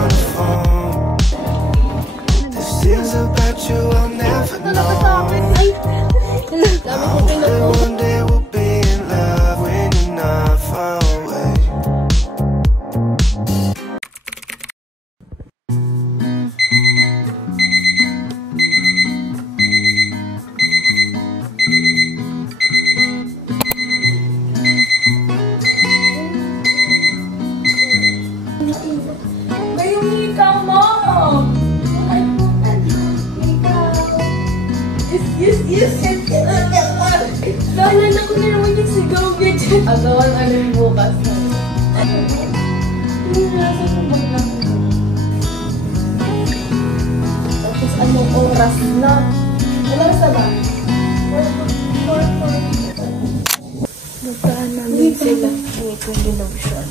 on the phone. There's things about you I'll never know. I hope that one day we'll be in love when you're not far away. Yes! Naalala ko na naman yung sigaw niya. Agawan ano yung bukas. Nasa sabag lang. Tapos anong oras na? Anong oras na ba? 4:40. Magkaan namin sila. Hindi kong dinog siya.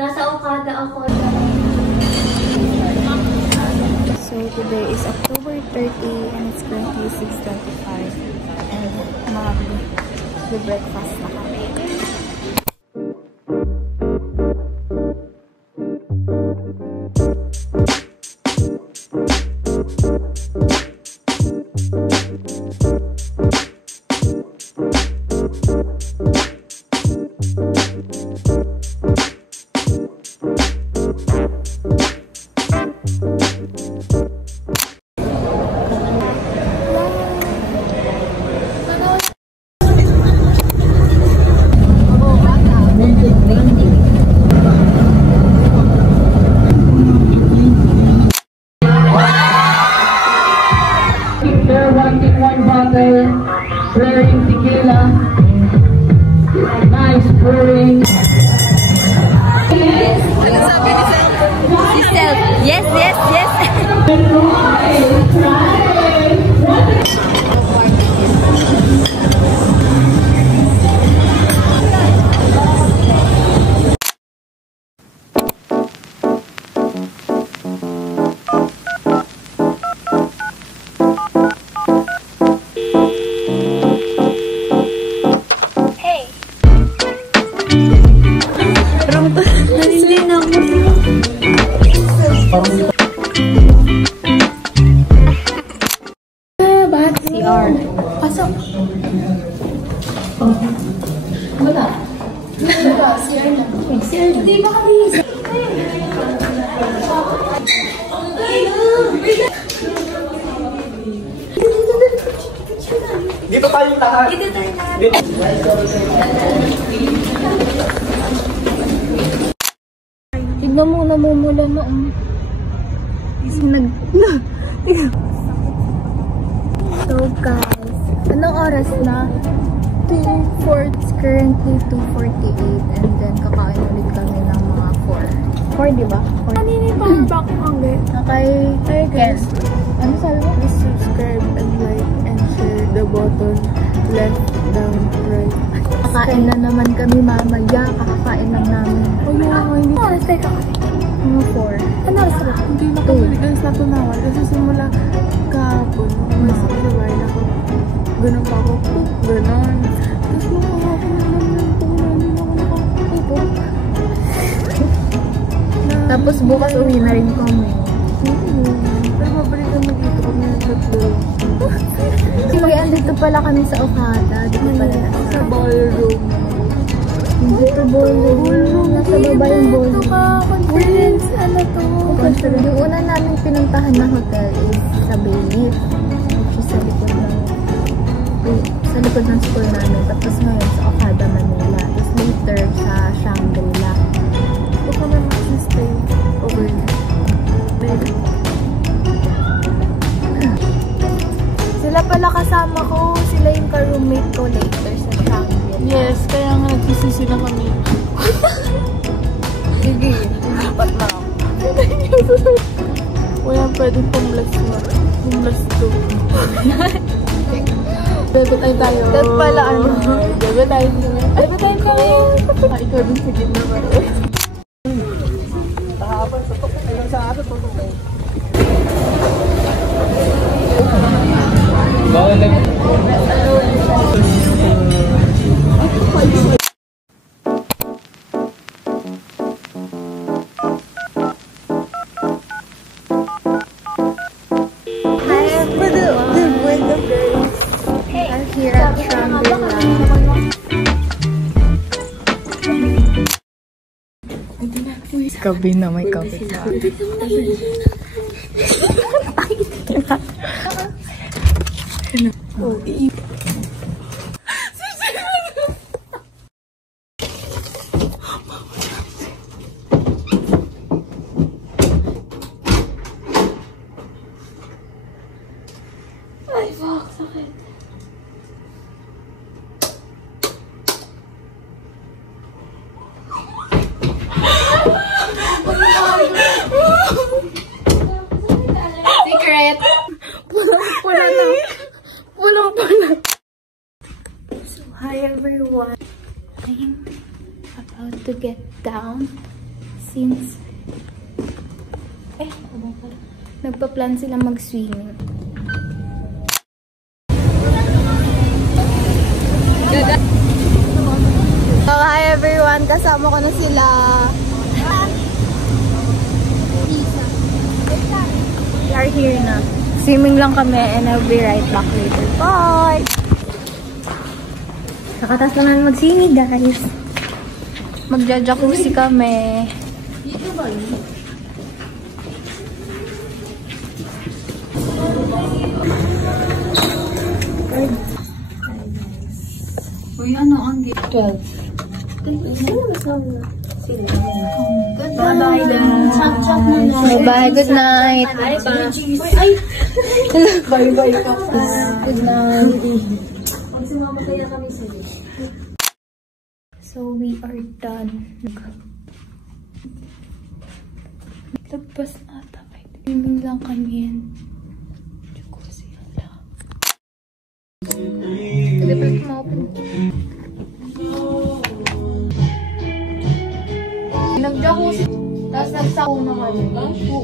Nasa Okada ako. So today is October 30 and it's currently 6:25 and mag-breakfast na kami. Pouring tequila, nice pouring. Si Sel, yes, yes, yes. CR. Pasok. Wala. Wala. CR na. CR na. Hindi ba kami? Dito tayo lahat. Dito tayo lahat. Tignan mo, namumula na. So guys, anong oras na? 2:04, it's currently 2:48 and then kakain ulit kami ng mga 4, diba? 4. Kanina yung power bank hanggang. Kay guys. Ano sabi mo? Please subscribe and like and share the button left, down, right. Kakain na naman kami mamaya. Kakakain lang namin. Hindi ko oras tayo kakain. Mga 4. Ano oras na? Hindi na kami guys natunawan. Kasi simula kahapon. Mas sabay na ako. Ganun pa ako. Ganun. Tapos makakapon naman yung pula. Hindi na ako nakakapon. Tapos bukas uwi na rin kami. Pero mabalik naman dito kami ng tatlo. Uy, andito pala kami sa Okada. Dito pala Sa ballroom. Dito ballroom. Nasa baba yung ballroom. Conference. Ano to? Yung una namin pinuntahan na hotel is sa Bayleaf. Which is sa likod ng school namin. Tapos ngayon sa Okada, Manila. Tapos later sa Shangri-La. Ito kami mag-stay overnight. Sila pala kasama ko. Sila yung ka-roommate ko later sa Shangri-La. Yes, kaya nga nagsisisi na kami. Sige, lipat na ako. Wala pwedeng pumlas na. Pumlas to. Bebe tayo. Dahil pala ano. Bebe tayo. Bebe tayo kami. ka dun sa gitna ba? Tahapan, tutok. Ayun sa ato, tutok. Bawal lang. Here at Shangri-La. Kabi na may kabi. Ay, fuck, sakit. Secret! Pula na. Pulang-pula. So, hi everyone. I'm about to get down since nagpa-plan sila mag-swimming. So, hi everyone. Kasama ko na sila. We are here na. Swimming lang kami and I'll be right back later. Bye! Nakatas na namin mag-swimming, guys. Magja-jacuzzi kami. Dito ba yun? Uy, ano ang 12? Bye-bye, guys. Bye-bye. Good night. Ay! Bye-bye ka. Good night. Pag sumama kaya kami sa'yo. So, we are done. Lagpas ata. Swimming lang kami yan. Jacuzzi lang. Hindi pala kumaopen. Nag-jacuzzi. Tapos nagsauna kami. Oo.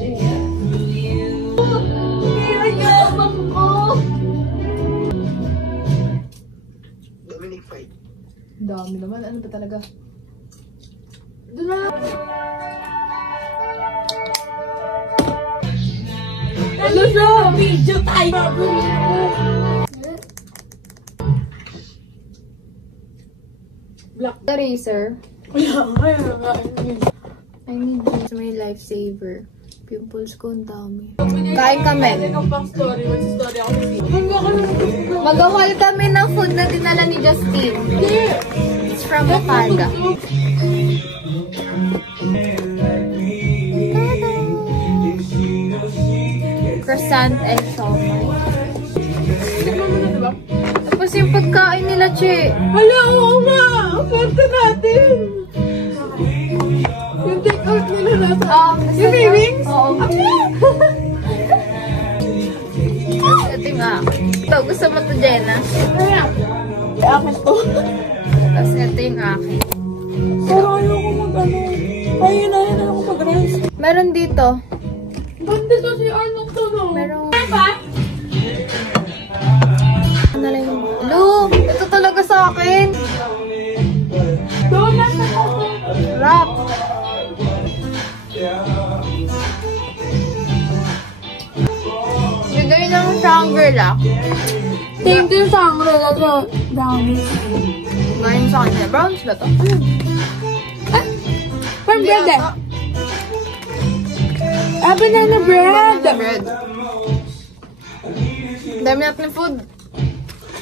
Dami naman. Ano ba talaga? Doon na. Ano siya? Video tayo. Black eraser. I need this. My lifesaver. Pimples ko ang dami. Kain kami. Mag-haul kami ng food na dinala ni Justin. It's from Wakanda. Croissant and somay. Tapos yung pagkain nila, Che. Hala, oo nga! Swerte natin! Yung take-out nila nasa... yung wings? Oo. Tapos ito nga. Ito, gusto mo to, Jenna? Akin to. Tapos ito yung akin. Pero ayoko mag-ano. Ayun na ako mag-rice. Meron dito. Banda to si Arnold to, no? Meron. Ano lang yung... Lu! Ito talaga sa akin. Donut na ako. Wrap. Bigay ng Shangri-La. Thank you, Shangri-La, sa brownies. Galing sa kanya. Browns ba to? From bread eh. Banana bread. Bread. Dami natin food.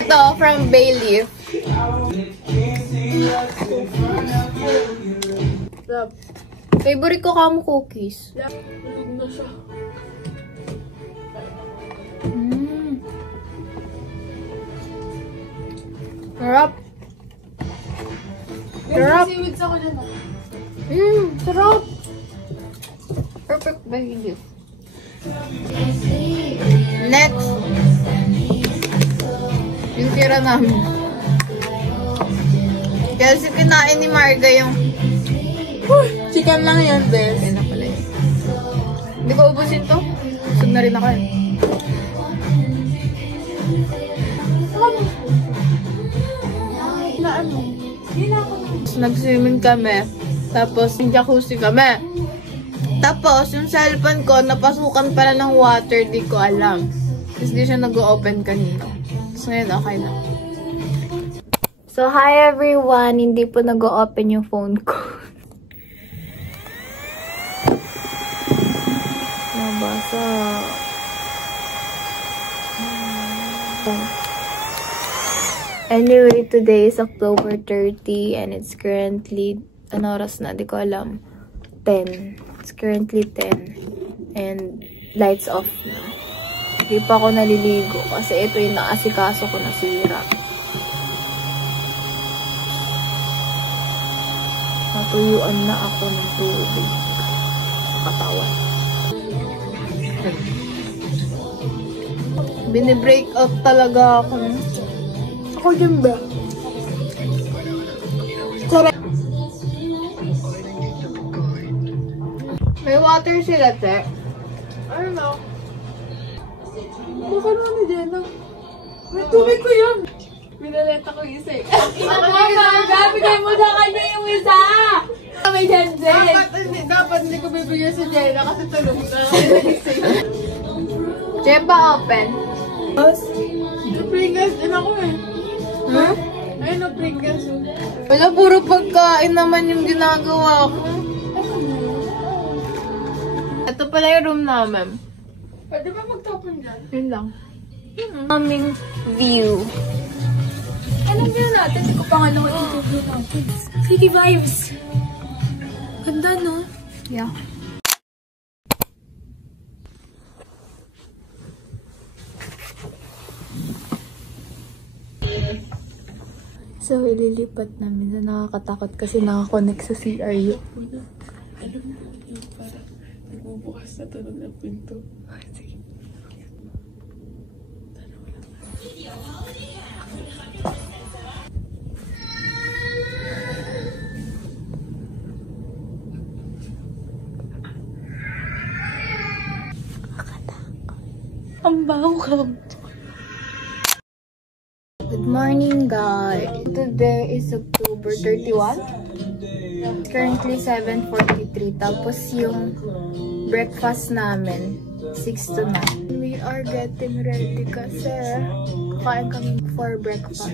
Ito, from Bayleaf. Favorite ko kamo cookies. Sarap. Sarap. Sarap. Perfect Bayleaf. Next. Yung tira namin. Kasi kinain ni Marga yung Chicken lang yan, bes. Yan na pala yun. Hindi ko ubusin to. Busog na rin ako eh. Nag-swimming kami. Tapos, yung jacuzzi kami. Tapos, yung cellphone ko, napasukan pala ng water, di ko alam. Tapos, di siya nag-open kanina. So, ngayon, okay na. So, hi everyone! Hindi po nag-open yung phone ko. Nabasa. Anyway, today is October 30 and it's currently, ano oras na? Di ko alam. 10. It's currently 10. And lights off na. Hindi pa ako naliligo kasi ito yung naasikaso ko na sira. Natuyuan na ako ng tubig. Katawan. Bini-break out talaga ako. Ako din ba? Correct. May water sila, te. I don't know. Baka naman ni Jenna. May tubig ko yun. Pinaleta ko isa eh. Bigay mo sa kanya yung isa! May Jenjen! Dapat hindi ko bibigyan sa Jenna kasi tulog na. Jemba open. Tapos, Pringles din ako eh. Huh? Ayun na Pringles. Wala, puro pagkain naman yung ginagawa ko. Ito pala yung room namin. Pwede ba magtapon dyan? Yun lang. Aming view. Anong view natin? Hindi ko pa nga naman yung view natin. City vibes. Ganda, no? Yeah. So, ililipat namin na nakakatakot kasi nakakonect sa CRU. Alam mo, yung para nagbubukas na tunog ng pinto. Sige. Ang baho ka. Good morning, guys. Today is October 31. Currently 7:43. Tapos yung breakfast namin 6 to 9. We are getting ready kasi kakain kami for breakfast.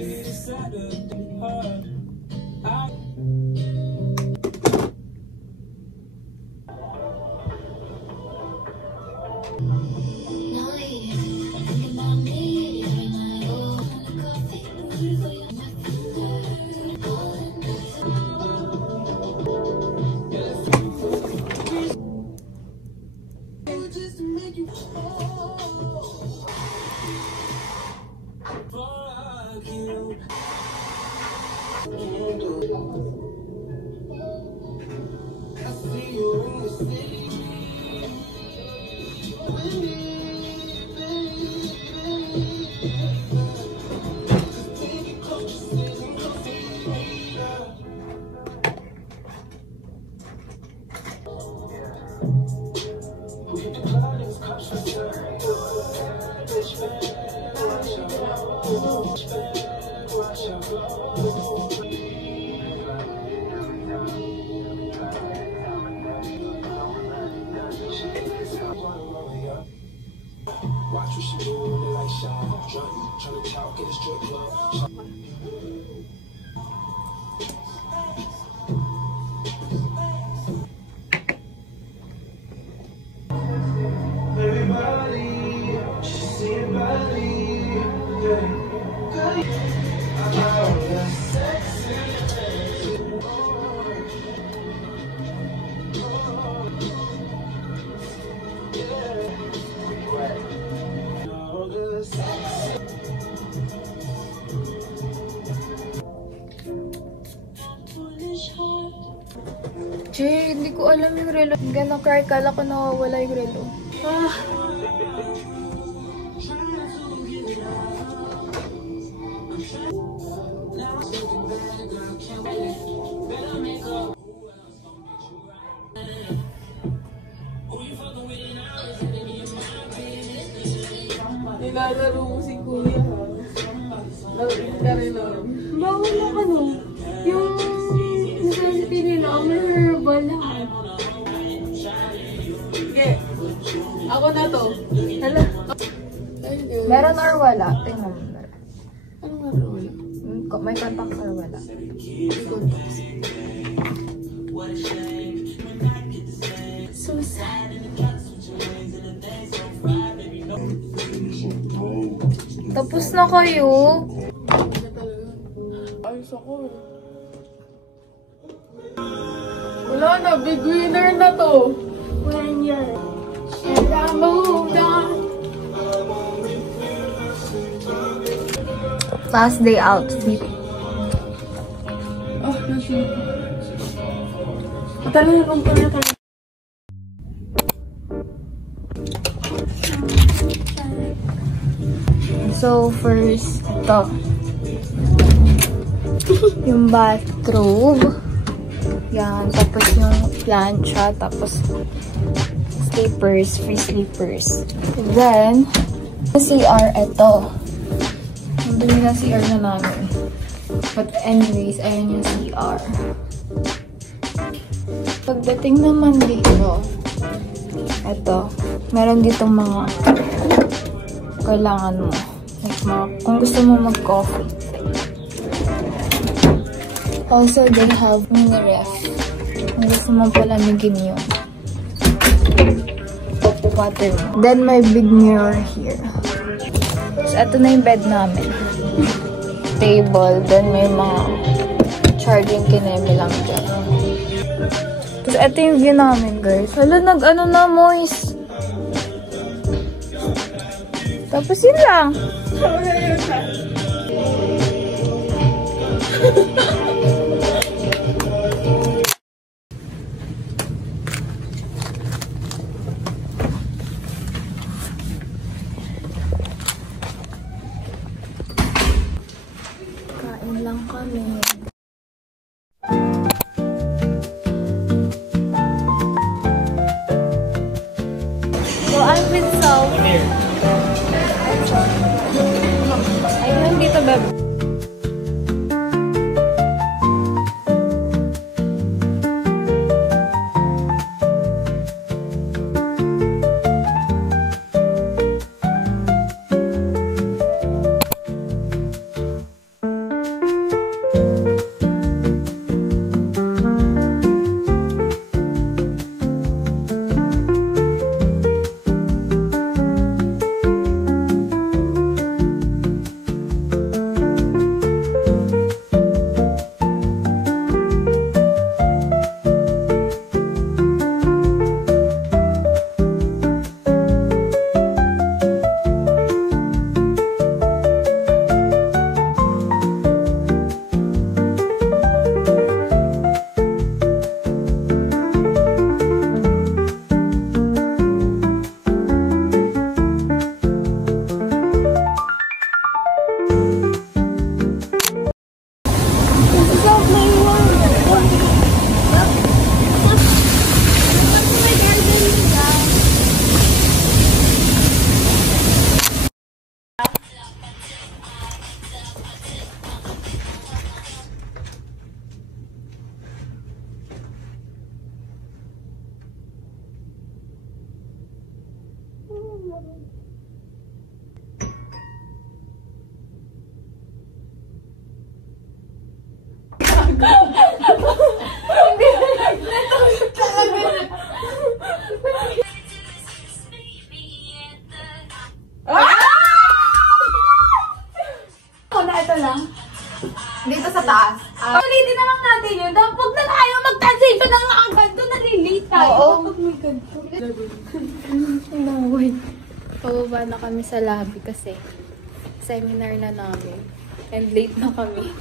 Watch what she do when the light shine. Drunk, tryna talk in the strip club. Everybody, just see your body, yeah. Jay, hindi ko alam yung relo. Gano'n cry, kala ko nawawala yung relo. Ah. pinili ang herbal lahat. Sige. Ako na to. Hala. Meron or wala? Tingnan mo. Ano nga rin wala? May contacts or wala? So sad. Tapos na kayo. Ayos ako eh. Wala na, big winner na to. When you're and I moved on. Last day outfit. Oh, nasi. Talaga kung pala talaga. So, first, ito. Yung bathrobe. Yan. Tapos yung plancha. Tapos, sleepers. Free sleepers. And then, CR, ito. Ang dumi na CR na namin. But anyways, ayan yung CR. Pagdating naman dito, ito. Meron ditong mga kailangan mo. Like, kung gusto mo mag-coffee. Also, they have mini ref. Kung gusto mo palamigin yun. Water mo. Then, may big mirror here. So, ito na yung bed namin. Table. Then, may mga charging kineme lang dyan. Tapos, ito yung view namin, guys. Hala, nag-ano na, moist. Tapos, yun lang. Kain lang kami. So, I'm with Saul. Ayun, dito, bebe. Dito sa taas. Ulitin na lang natin yun. Huwag na tayo mag-transition ng agad. Doon nalilate tayo. Oo. Kapag may ganito. No, wait. Pababa na kami sa lobby kasi seminar na namin. And late na kami.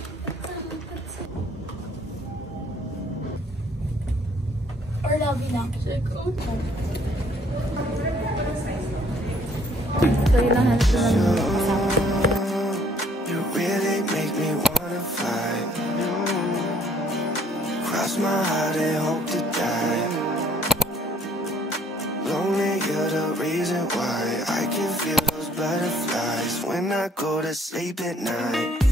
Or lobby lang. Check out. So, yun ang hanap na namin kasama. You really make me wanna fight. Cross my heart and hope to die. Lonely, you're the reason why I can feel those butterflies when I go to sleep at night.